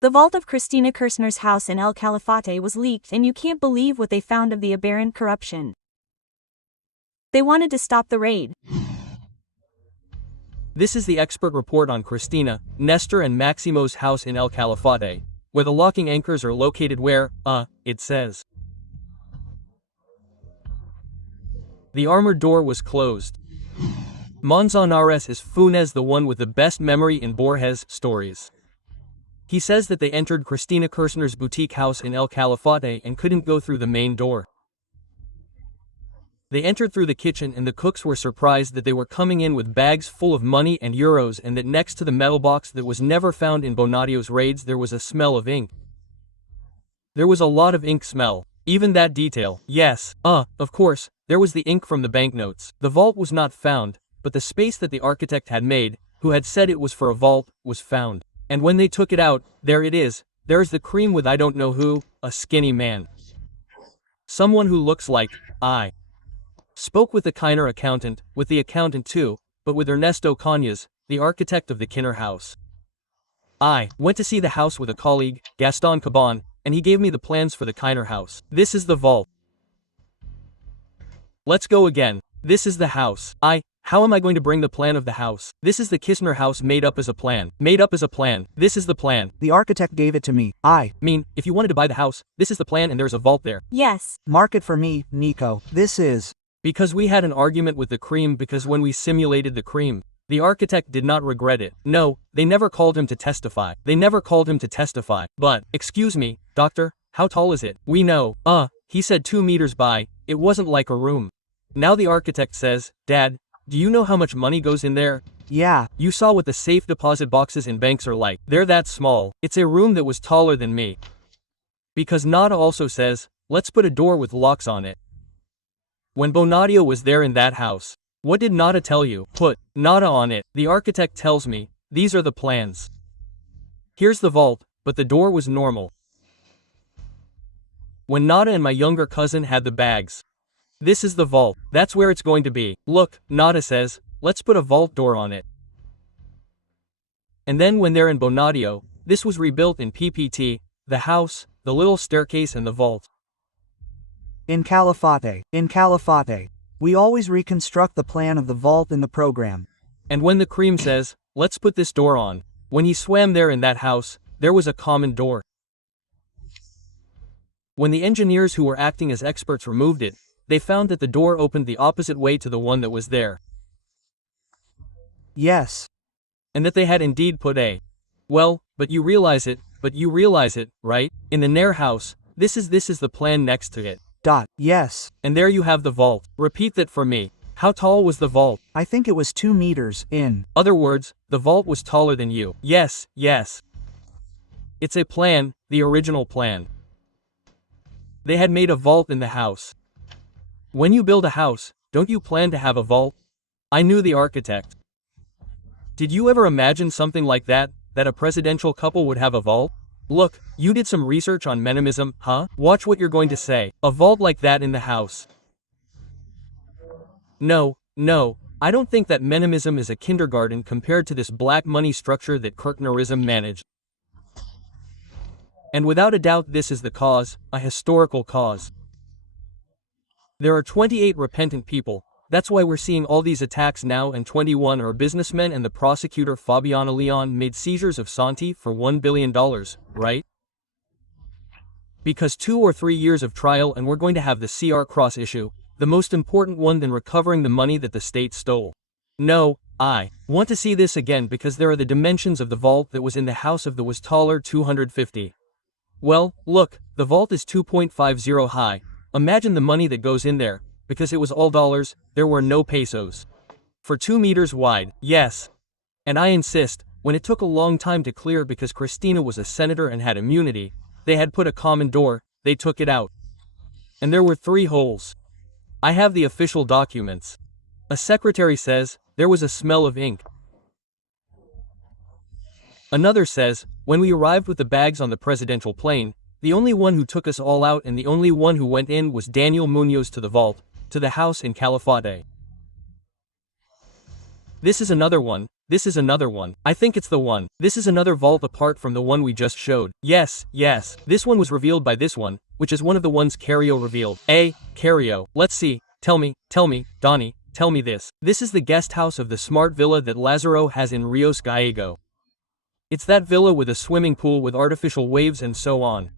The vault of Cristina Kirchner's house in El Calafate was leaked, and you can't believe what they found of the aberrant corruption. They wanted to stop the raid. This is the expert report on Cristina, Nestor and Maximo's house in El Calafate, where the locking anchors are located where, it says. The armored door was closed. Manzanares is Funes, the one with the best memory in Borges stories. He says that they entered Cristina Kirchner's boutique house in El Calafate and couldn't go through the main door. They entered through the kitchen, and the cooks were surprised that they were coming in with bags full of money and euros, and that next to the metal box that was never found in Bonadio's raids there was a smell of ink. There was a lot of ink smell. Even that detail. Yes, of course, there was the ink from the banknotes. The vault was not found, but the space that the architect had made, who had said it was for a vault, was found. And when they took it out, there it is. There's the cream with I don't know who, a skinny man. Someone who looks like, I. Spoke with the Kiner accountant, with the accountant too, but with Ernesto Cañas, the architect of the Kiner house. I went to see the house with a colleague, Gaston Caban, and he gave me the plans for the Kiner house. This is the vault. Let's go again. This is the house. How am I going to bring the plan of the house? This is the Kirchner house made up as a plan. Made up as a plan. This is the plan. The architect gave it to me. If you wanted to buy the house, this is the plan and there's a vault there. Yes. Mark it for me, Nico. This is. Because we had an argument with the cream, because when we simulated the cream, the architect did not regret it. No, they never called him to testify. But, excuse me, doctor, how tall is it? We know. He said 2 meters by, it wasn't like a room. Now the architect says, Dad, do you know how much money goes in there? Yeah. You saw what the safe deposit boxes in banks are like. They're that small. It's a room that was taller than me. Because Nada also says, let's put a door with locks on it. When Bonadio was there in that house, what did Nada tell you? Put Nada on it. The architect tells me, these are the plans. Here's the vault, but the door was normal. When Nada and my younger cousin had the bags. This is the vault. That's where it's going to be. Look, Nada says, let's put a vault door on it. And then when they're in Bonadio, this was rebuilt in PPT, the house, the little staircase and the vault. In Calafate. We always reconstruct the plan of the vault in the program. And when the cream says, let's put this door on, when he swam there in that house, there was a common door. When the engineers who were acting as experts removed it, they found that the door opened the opposite way to the one that was there. Yes. And that they had indeed put a. Well, but you realize it, right? In the Nair house, this is the plan next to it. Yes. And there you have the vault. Repeat that for me. How tall was the vault? I think it was 2 meters, in other words, the vault was taller than you. Yes. It's a plan, the original plan. They had made a vault in the house. When you build a house, don't you plan to have a vault? I knew the architect. Did you ever imagine something like that a presidential couple would have a vault? Look, you did some research on Menimism, huh? Watch what you're going to say. A vault like that in the house. No, I don't think that Menimism is a kindergarten compared to this black money structure that Kirchnerism managed. And without a doubt this is the cause, a historical cause. There are 28 repentant people, that's why we're seeing all these attacks now, and 21 are businessmen, and the prosecutor Fabiana Leon made seizures of Santi for $1 billion, right? Because 2 or 3 years of trial and we're going to have the CR cross issue, the most important one than recovering the money that the state stole. No, I want to see this again because there are the dimensions of the vault that was in the house of the was taller 250. Well, look, the vault is 2.50 high. Imagine the money that goes in there, because it was all dollars, there were no pesos. For 2 meters wide, yes. And I insist, when it took a long time to clear because Cristina was a senator and had immunity, they had put a common door, they took it out. And there were 3 holes. I have the official documents. A secretary says, there was a smell of ink. Another says, when we arrived with the bags on the presidential plane, the only one who took us all out and the only one who went in was Daniel Munoz to the vault, to the house in Calafate. This is another one, this is another one. I think it's the one. This is another vault apart from the one we just showed. Yes, this one was revealed by this one, which is one of the ones Cario revealed. Cario, let's see, tell me, Donnie, tell me this. This is the guest house of the smart villa that Lazaro has in Rios Gallego. It's that villa with a swimming pool with artificial waves and so on.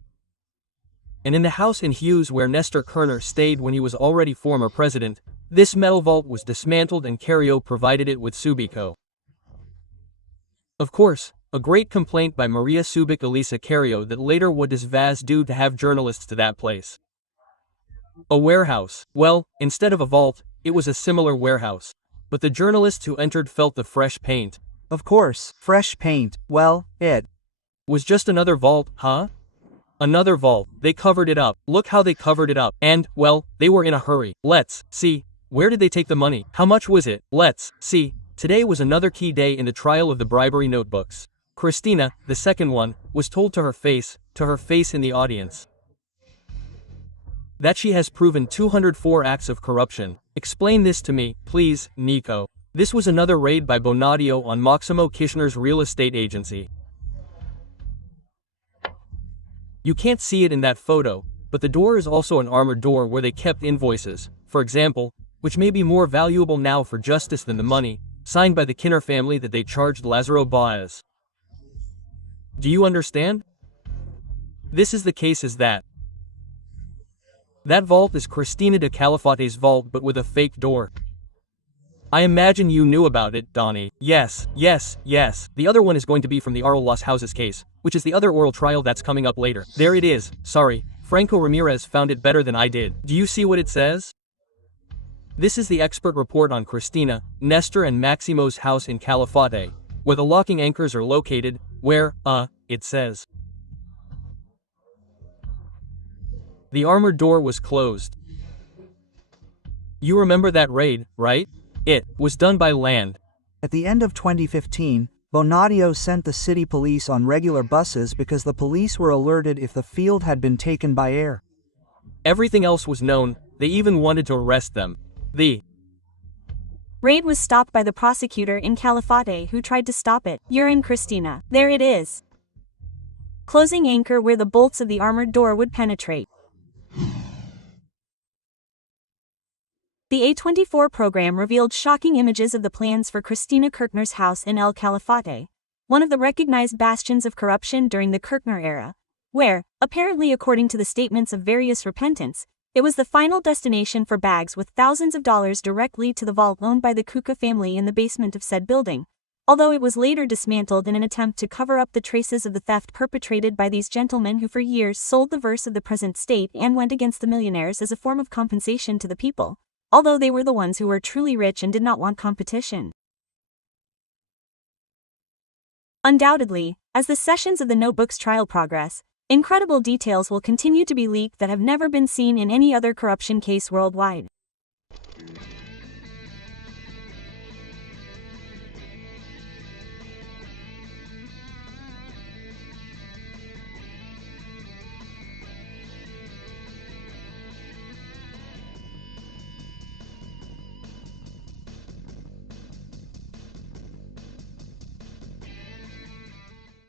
And in the house in Hughes where Nestor Kerner stayed when he was already former president, this metal vault was dismantled and Cario provided it with Subico. Of course, a great complaint by Maria Subic Elisa Cario that later what does Vaz do to have journalists to that place? A warehouse. Well, instead of a vault, it was a similar warehouse. But the journalists who entered felt the fresh paint. Of course, fresh paint, well, it was just another vault, huh? Another vault. They covered it up. Look how they covered it up. And, well, they were in a hurry. Let's see. Where did they take the money? How much was it? Let's see. Today was another key day in the trial of the bribery notebooks. Cristina, the second one, was told to her face in the audience, that she has proven 204 acts of corruption. Explain this to me, please, Nico. This was another raid by Bonadio on Maximo Kirchner's real estate agency. You can't see it in that photo, but the door is also an armored door where they kept invoices, for example, which may be more valuable now for justice than the money, signed by the Kinner family that they charged Lazaro Baez. Do you understand? This is the case is that vault is Cristina de Califate's vault but with a fake door. I imagine you knew about it, Donnie. Yes. The other one is going to be from the Arl Las Houses case, which is the other oral trial that's coming up later. There it is. Sorry, Franco Ramirez found it better than I did. Do you see what it says? This is the expert report on Cristina, Nestor and Maximo's house in Calafate, where the locking anchors are located, where, it says. The armored door was closed. You remember that raid, right? It was done by land. At the end of 2015, Bonadio sent the city police on regular buses because the police were alerted if the field had been taken by air. Everything else was known, they even wanted to arrest them. The raid was stopped by the prosecutor in Calafate who tried to stop it. You're in Cristina. There it is. Closing anchor where the bolts of the armored door would penetrate. The A24 program revealed shocking images of the plans for Cristina Kirchner's house in El Calafate, one of the recognized bastions of corruption during the Kirchner era, where, apparently according to the statements of various repentants, it was the final destination for bags with thousands of dollars directly to the vault owned by the Kuka family in the basement of said building, although it was later dismantled in an attempt to cover up the traces of the theft perpetrated by these gentlemen who for years sold the verse of the present state and went against the millionaires as a form of compensation to the people, although they were the ones who were truly rich and did not want competition. Undoubtedly, as the sessions of the notebooks trial progress, incredible details will continue to be leaked that have never been seen in any other corruption case worldwide.